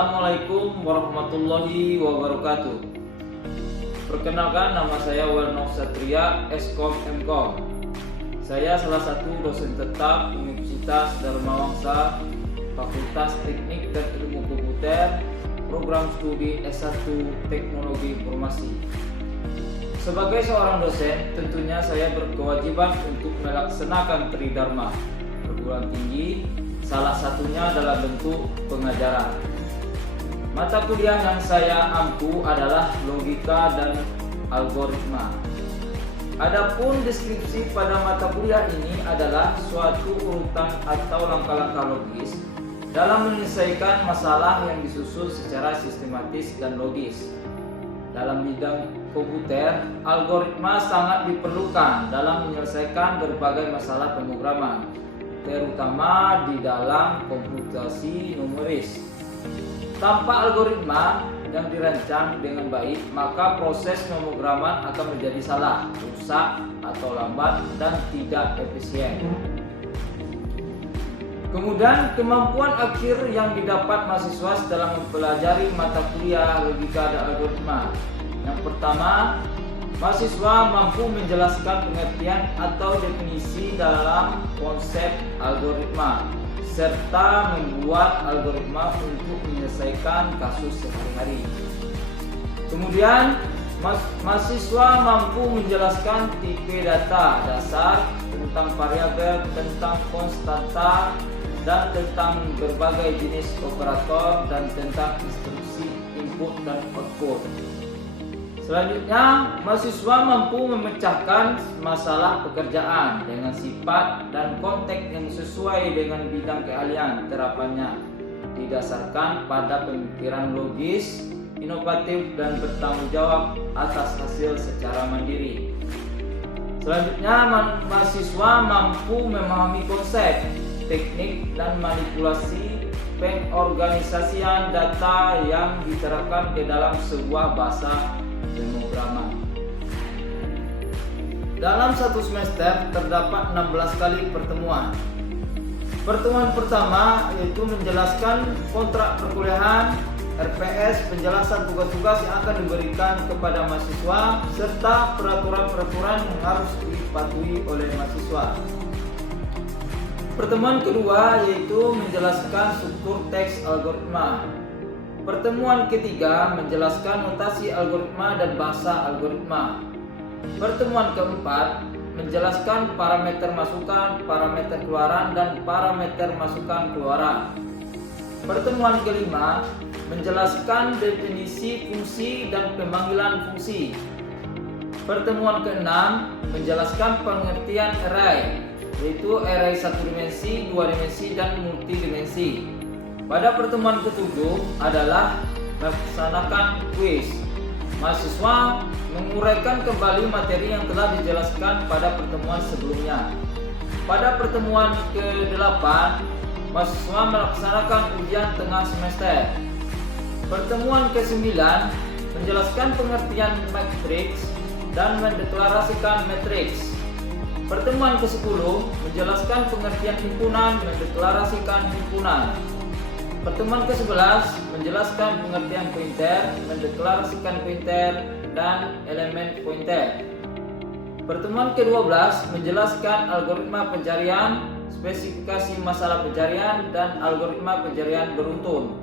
Assalamualaikum warahmatullahi wabarakatuh. Perkenalkan, nama saya Welno Satria, Eskom Mkom. Saya salah satu dosen tetap Universitas Dharma Wangsa, Fakultas Teknik dan Ilmu Komputer, Program Studi S1 Teknologi Informasi. Sebagai seorang dosen, tentunya saya berkewajiban untuk melaksanakan Tridharma perguruan tinggi, salah satunya dalam bentuk pengajaran. Mata kuliah yang saya ampu adalah logika dan algoritma. Adapun deskripsi pada mata kuliah ini adalah suatu urutan atau langkah-langkah logis dalam menyelesaikan masalah yang disusun secara sistematis dan logis. Dalam bidang komputer, algoritma sangat diperlukan dalam menyelesaikan berbagai masalah pemrograman, terutama di dalam komputasi numeris. Tanpa algoritma yang dirancang dengan baik, maka proses pemrograman akan menjadi salah, rusak, atau lambat dan tidak efisien. Kemudian kemampuan akhir yang didapat mahasiswa setelah mempelajari mata kuliah logika dan algoritma. Yang pertama, mahasiswa mampu menjelaskan pengertian atau definisi dalam konsep algoritma, serta membuat algoritma untuk menyelesaikan kasus sehari-hari. Kemudian, mahasiswa mampu menjelaskan tipe data dasar, tentang variabel, tentang konstanta, dan tentang berbagai jenis operator, dan tentang instruksi input dan output. Selanjutnya, mahasiswa mampu memecahkan masalah pekerjaan dengan sifat dan konteks yang sesuai dengan bidang keahlian terapannya, didasarkan pada pemikiran logis, inovatif, dan bertanggung jawab atas hasil secara mandiri. Selanjutnya, mahasiswa mampu memahami konsep, teknik, dan manipulasi pengorganisasian data yang diterapkan ke dalam sebuah bahasa pemrograman. Dalam satu semester terdapat 16 kali pertemuan. Pertemuan pertama yaitu menjelaskan kontrak perkuliahan, RPS, penjelasan tugas-tugas yang akan diberikan kepada mahasiswa, serta peraturan-peraturan yang harus dipatuhi oleh mahasiswa. Pertemuan kedua yaitu menjelaskan struktur teks algoritma. Pertemuan ketiga menjelaskan notasi algoritma dan bahasa algoritma. Pertemuan keempat menjelaskan parameter masukan, parameter keluaran, dan parameter masukan keluaran. Pertemuan kelima menjelaskan definisi fungsi dan pemanggilan fungsi. Pertemuan keenam menjelaskan pengertian array, yaitu array satu dimensi, dua dimensi, dan multidimensi. Pada pertemuan ketujuh adalah melaksanakan kuis. Mahasiswa menguraikan kembali materi yang telah dijelaskan pada pertemuan sebelumnya. Pada pertemuan ke-8, mahasiswa melaksanakan ujian tengah semester. Pertemuan ke-9 menjelaskan pengertian matriks dan mendeklarasikan matriks. Pertemuan ke-10 menjelaskan pengertian himpunan, mendeklarasikan himpunan. Pertemuan ke-11 menjelaskan pengertian pointer, mendeklarasikan pointer, dan elemen pointer. Pertemuan ke-12 menjelaskan algoritma pencarian, spesifikasi masalah pencarian, dan algoritma pencarian beruntun.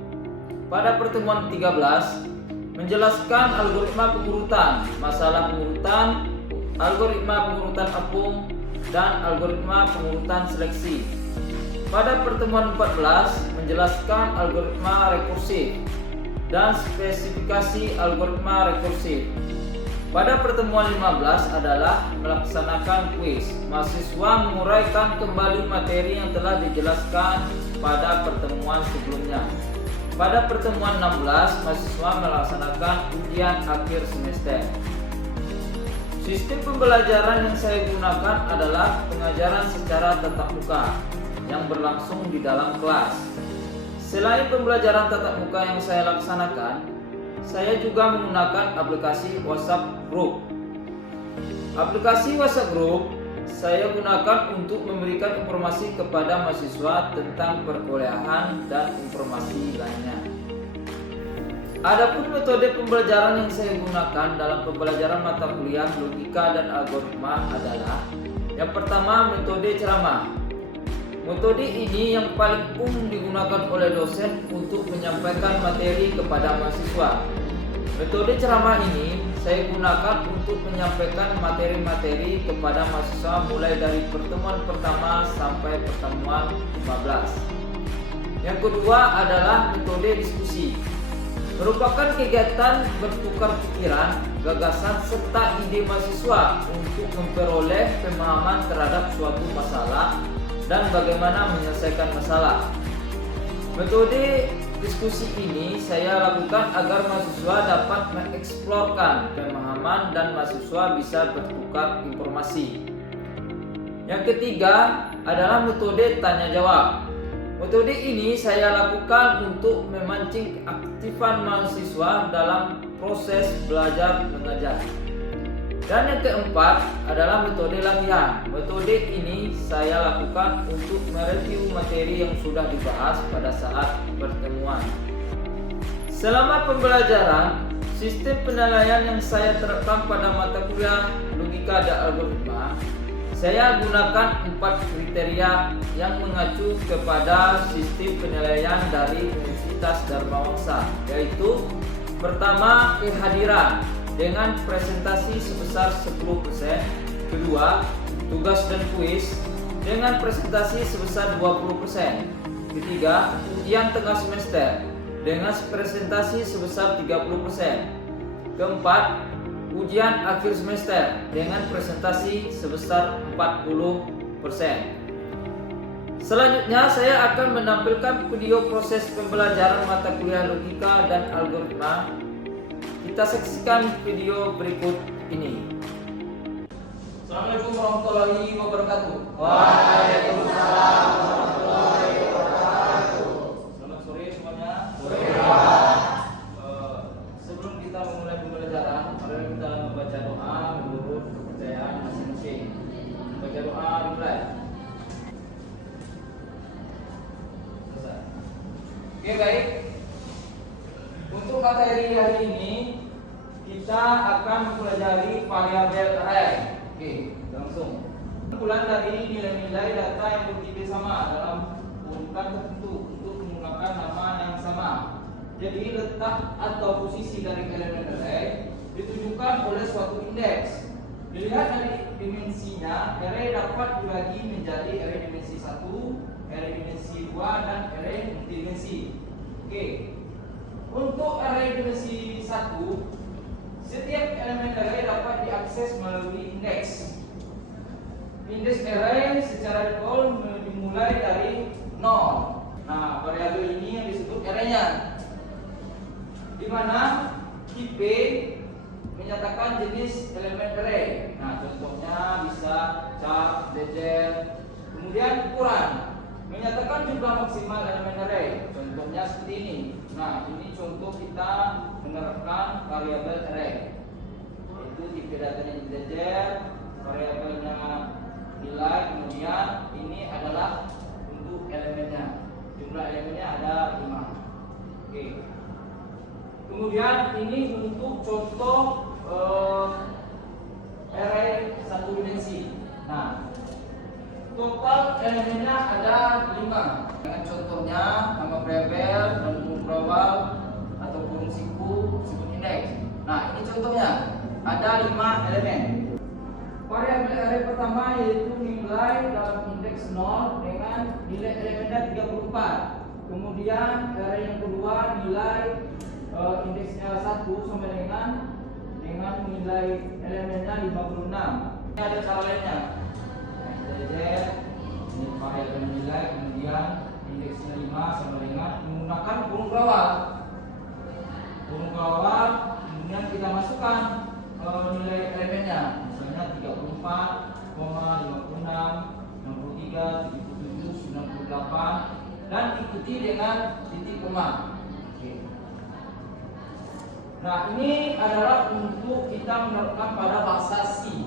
Pada pertemuan ke-13 menjelaskan algoritma pengurutan, masalah pengurutan, algoritma pengurutan apung, dan algoritma pengurutan seleksi. Pada pertemuan 14 menjelaskan algoritma rekursif dan spesifikasi algoritma rekursif. Pada pertemuan 15 adalah melaksanakan kuis. Mahasiswa menguraikan kembali materi yang telah dijelaskan pada pertemuan sebelumnya. Pada pertemuan 16 mahasiswa melaksanakan ujian akhir semester. Sistem pembelajaran yang saya gunakan adalah pengajaran secara tatap muka yang berlangsung di dalam kelas. Selain pembelajaran tatap muka yang saya laksanakan, saya juga menggunakan aplikasi WhatsApp Group. Aplikasi WhatsApp Group saya gunakan untuk memberikan informasi kepada mahasiswa tentang perkuliahan dan informasi lainnya. Adapun metode pembelajaran yang saya gunakan dalam pembelajaran mata kuliah logika dan algoritma adalah yang pertama, metode ceramah. Metode ini yang paling umum digunakan oleh dosen untuk menyampaikan materi kepada mahasiswa. Metode ceramah ini saya gunakan untuk menyampaikan materi-materi kepada mahasiswa mulai dari pertemuan pertama sampai pertemuan 15. Yang kedua adalah metode diskusi. Merupakan kegiatan bertukar pikiran, gagasan, serta ide mahasiswa untuk memperoleh pemahaman terhadap suatu masalah dan bagaimana menyelesaikan masalah. Metode diskusi ini saya lakukan agar mahasiswa dapat mengeksplorkan pemahaman dan mahasiswa bisa bertukar informasi. Yang ketiga adalah metode tanya jawab. Metode ini saya lakukan untuk memancing keaktifan mahasiswa dalam proses belajar mengajar. Dan yang keempat adalah metode latihan. Metode ini saya lakukan untuk mereview materi yang sudah dibahas pada saat pertemuan. Selama pembelajaran, sistem penilaian yang saya terapkan pada mata kuliah logika dan algoritma, saya gunakan 4 kriteria yang mengacu kepada sistem penilaian dari Universitas Dharma Wangsa, yaitu pertama, kehadiran dengan presentasi sebesar 10%, kedua, tugas dan kuis dengan presentasi sebesar 20%, ketiga, ujian tengah semester dengan presentasi sebesar 30%, keempat, ujian akhir semester dengan presentasi sebesar 40%. Selanjutnya saya akan menampilkan video proses pembelajaran mata kuliah logika dan algoritma. Kita saksikan video berikut ini. Assalamualaikum warahmatullahi wabarakatuh. Waalaikumsalam warahmatullahi wabarakatuh. Selamat sore semuanya. Sore. Sebelum kita memulai pembelajaran, mari kita membaca doa menurut kepercayaan masing-masing. Baca doa dimulai. Selesai. Oke, baik. Untuk materi hari ini kita akan mempelajari variabel array. Oke, langsung. Kumpulan dari nilai-nilai data yang bertipe sama dalam urutan tertentu untuk menggunakan nama yang sama. Jadi letak atau posisi dari elemen array ditunjukkan oleh suatu indeks. Dilihat dari dimensinya, array dapat dibagi menjadi array dimensi 1, array dimensi 2, dan array multidimensi. Oke. Untuk array dimensi 1, setiap elemen array dapat diakses melalui indeks. Indeks array secara default dimulai dari 0. Nah, variabel ini yang disebut array-nya, di mana tipe menyatakan jenis elemen array. Nah, contohnya bisa char, integer. Kemudian ukuran menyatakan jumlah maksimal elemen array. Contohnya seperti ini. Nah, ini contoh kita menerapkan variabel array. Itu tipe datanya integer, variabelnya nilai, kemudian ini adalah untuk elemennya. Jumlah elemennya ada 5. Oke. Kemudian ini untuk contoh array satu dimensi. Nah, total elemennya ada 5. Dengan contohnya nama variabel dan global atau kurung siku disebut indeks. Nah, ini contohnya ada 5 elemen. Variabel array pertama yaitu nilai dalam indeks 0 dengan nilai elemennya 34. Kemudian array yang kedua nilai indeksnya 1 sama dengan nilai elemennya 56. Ini ada cara lainnya. Integer, ini variabel nilai, kemudian indeksnya 5 sama dengan menggunakan kurung kawal. Kurung kawal, kemudian kita masukkan nilai elemennya, misalnya 34, 56, 63, 77, 98, dan ikuti dengan titik koma. Nah, ini adalah untuk kita menerapkan pada bahasa C.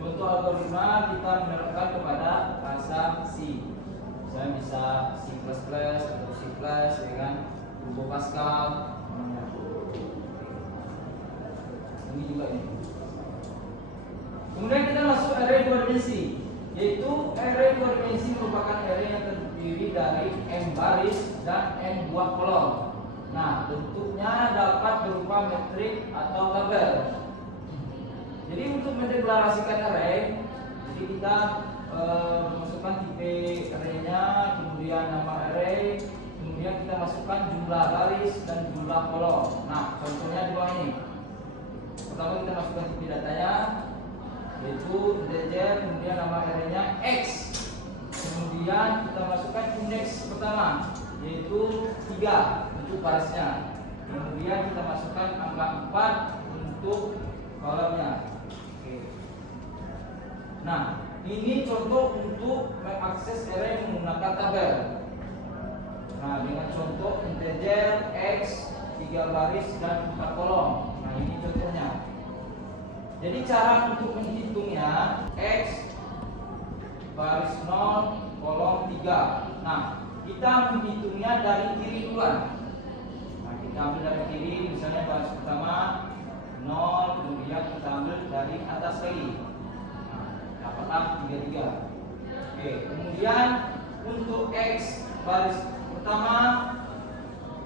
Contoh algoritma kita menerapkan kepada bahasa C. Misalnya bisa C++ atau C dengan Turbo Pascal, juga ini. Kemudian kita masuk array 2 dimensi, yaitu array 2 dimensi merupakan array yang terdiri dari m baris dan n buah kolom. Nah, bentuknya dapat berupa metrik atau tabel. Jadi untuk mendeklarasikan array, jadi kita masukkan tipe arraynya, kemudian nama array, kemudian kita masukkan jumlah baris dan jumlah kolom. Nah, contohnya dua ini. Pertama kita masukkan tipe datanya, yaitu integer, kemudian nama arraynya x. Kemudian kita masukkan indeks pertama, yaitu 3 untuk barisnya. Kemudian kita masukkan angka 4 untuk kolomnya. Nah, ini contoh untuk mengakses array menggunakan tabel. Nah, dengan contoh integer x 3 baris dan 4 kolom. Nah, ini contohnya. Jadi cara untuk menghitungnya x baris 0 kolom 3. Nah, kita menghitungnya dari kiri duluan. Nah, kita ambil dari kiri, misalnya baris pertama 0, kemudian kita ambil dari atas lagi. Dapatlah 33. Oke, kemudian untuk x baris pertama,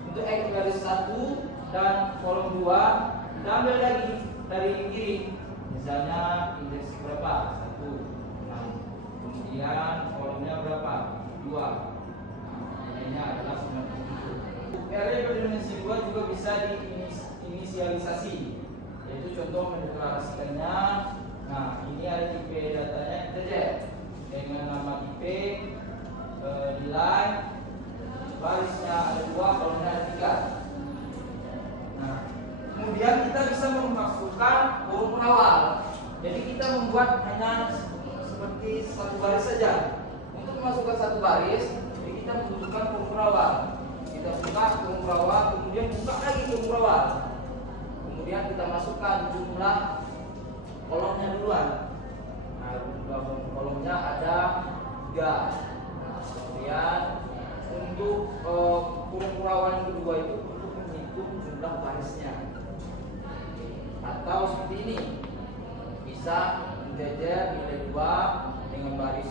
untuk x baris 1 dan kolom 2 kita ambil lagi dari kiri. Misalnya indeks berapa? 1. Nah, kemudian kolomnya berapa? 2. Nah, ini adalah 97. Array berdimensi 2 juga bisa diinisialisasi, yaitu contoh mendeklarasikannya. Nah, ini ada tipe datanya integer dengan nama tipe nilai barisnya ada 2, kolomnya ada 3. Nah, kemudian kita bisa memasukkan kurung awal. Jadi kita membuat hanya seperti satu baris saja. Untuk memasukkan satu baris, jadi kita membutuhkan kurung awal. Kita buka kurung awal, kemudian buka lagi kurung awal. Kemudian kita masukkan jumlah kolomnya duluan. Nah, jumlah kolomnya ada 3. Nah, kemudian untuk kurung awal yang kedua itu untuk menghitung jumlah barisnya. Atau seperti ini, bisa integer nilai 2 dengan baris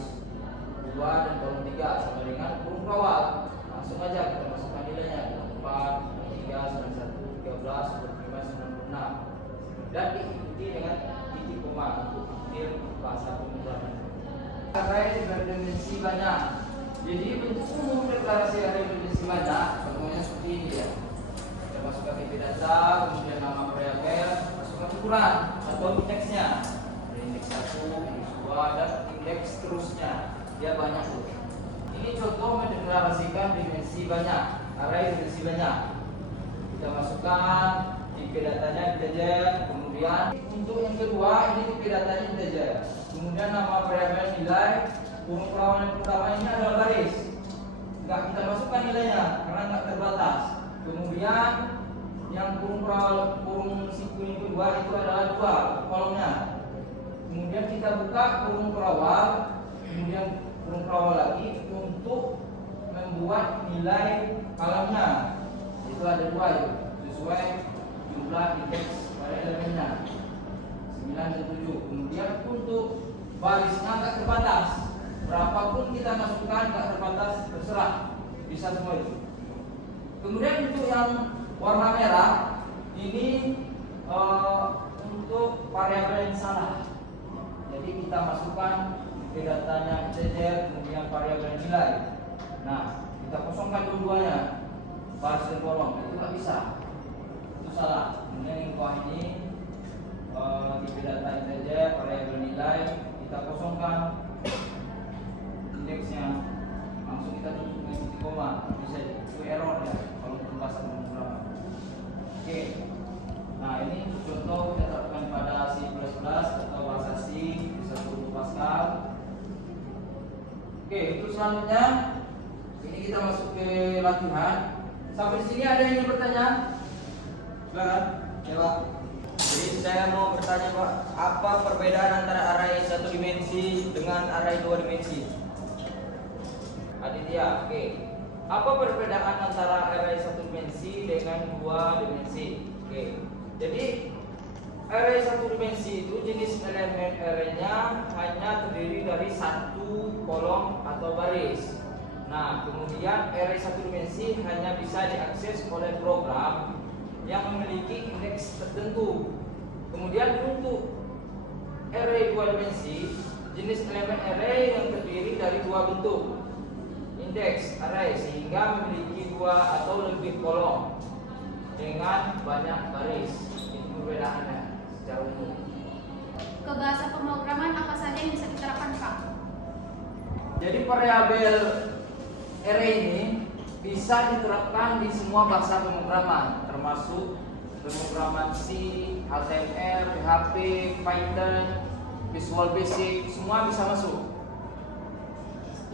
2 dan kolom 3 sama dengan kurung awal. Langsung aja kita masukkan nilainya 4, 3, 91, 13, 25, 96 dan diikuti dengan titik koma untuk akhir bahasa pengumpulan. Array berdimensi banyak. Jadi bentuk umum deklarasi array berdimensi banyak contohnya seperti ini ya. Kita masukkan tipe data, kemudian nama variabel, masukkan ukuran atau indeksnya. Ada indeks 1, indeks 2 dan indeks seterusnya. Dia banyak tuh. Ini contoh mendeklarasikan dimensi banyak, array dimensi banyak. Kita masukkan tipe datanya integer, kemudian untuk yang kedua ini tipe datanya integer. Kemudian nama variabel nilai, kurung awal yang pertama ini adalah baris. Enggak kita masukkan nilainya karena enggak terbatas. Kemudian yang kurung siku yang kedua itu adalah 2 kolomnya. Kemudian kita buka kurung awal, kemudian kurung awal lagi untuk membuat nilai kolomnya. Itu ada 2 itu sesuai jumlah indeks pada elemennya 9 dan 7. Kemudian untuk barisnya tak terbatas, berapapun kita masukkan tak terbatas, terserah, bisa semua itu. Kemudian untuk yang warna merah ini untuk variabel yang salah. Jadi kita masukkan ke datanya integer, kemudian variabel nilai. Nah, kita kosongkan dua-duanya, baris dan kolom, itu nggak bisa, itu salah. Kemudian yang bawah ini tipe data integer, variabel nilai, kita kosongkan indeksnya, langsung kita tutup dengan titik koma, bisa itu error ya kalau untuk bahasa pemrograman. Oke, nah ini contoh kita terapkan pada C++ atau bahasa C, bisa untuk Pascal. Oke, untuk selanjutnya ini kita masuk ke latihan. Sampai sini ada yang ingin bertanya? Silakan. Ya Pak. Jadi saya mau bertanya Pak, apa perbedaan antara array 1 dimensi dengan array 2 dimensi? Aditya, oke. Apa perbedaan antara array 1 dimensi dengan 2 dimensi? Oke. Jadi array satu dimensi itu jenis elemen arraynya hanya terdiri dari satu kolom atau baris. Nah, kemudian array satu dimensi hanya bisa diakses oleh program yang memiliki indeks tertentu. Kemudian untuk array dua dimensi, jenis elemen array yang terdiri dari dua bentuk, indeks array, sehingga memiliki dua atau lebih kolom dengan banyak baris. Itu perbedaannya secara umum. Ke bahasa pemrograman apa saja yang bisa diterapkan, Pak? Jadi variabel array ini bisa diterapkan di semua bahasa pemrograman, termasuk pemrograman C, HTML, PHP, Python, Visual Basic, semua bisa masuk.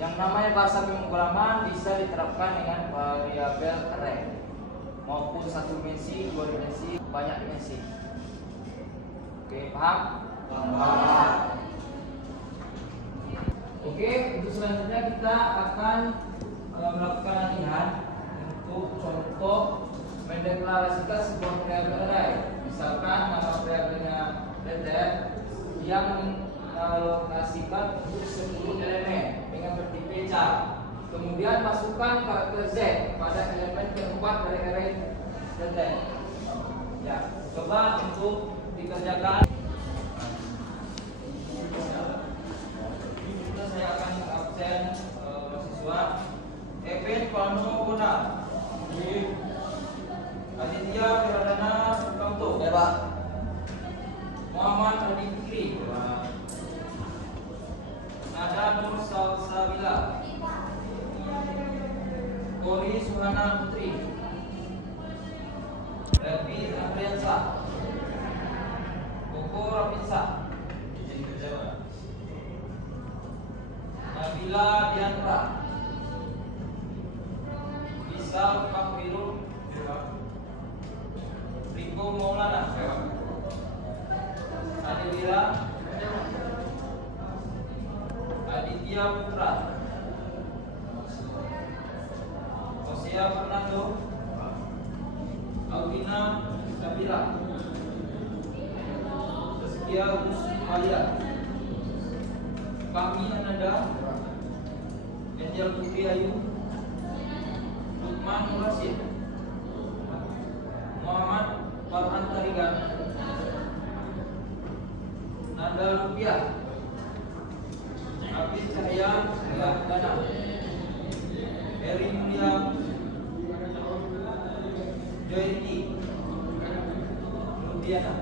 Yang namanya bahasa pemrograman bisa diterapkan dengan variabel array, maupun satu dimensi, dua dimensi, banyak dimensi. Oke, paham? Paham. Oke, untuk selanjutnya kita akan melakukan latihan untuk contoh mendeklarasikan sebuah variabel array. Misalkan nama variabelnya letter yang mengalokasikan untuk 10 elemen dengan bertipe char. Kemudian masukkan karakter Z pada elemen keempat dari array letter. Ya, coba untuk dikerjakan. Saya akan absen mahasiswa Evan Pano Bona, Aditya Pradana Sukamto, Muhammad Adi Fikri, Nada Nur Salsabila, Kori Suhana Putri, Revi Andriansa, Koko Rapinsa, Nabila Dianra, Isal Kamirul, Riko Maulana, Aditya Aditya Putra, Osia Fernando, Alvina Sabila, Saskia Musmalia, Kami Ananda, Angel Putri Ayu, Lukman Murasid, Muhammad Farhan Tarigan, Nanda Lupiah, Abid Cahaya Dana, Eri Mulia, Joyiti, Lupiana.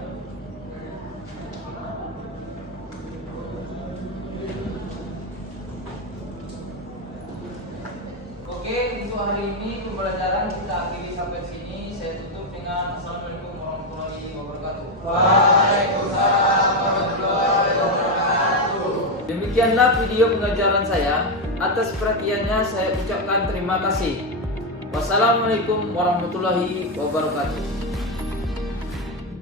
Oke, untuk hari ini pembelajaran kita akhiri sampai sini. Saya tutup dengan Assalamualaikum warahmatullahi wabarakatuh. Waalaikumsalam warahmatullahi wabarakatuh. Demikianlah video pengajaran saya. Atas perhatiannya saya ucapkan terima kasih. Wassalamualaikum warahmatullahi wabarakatuh.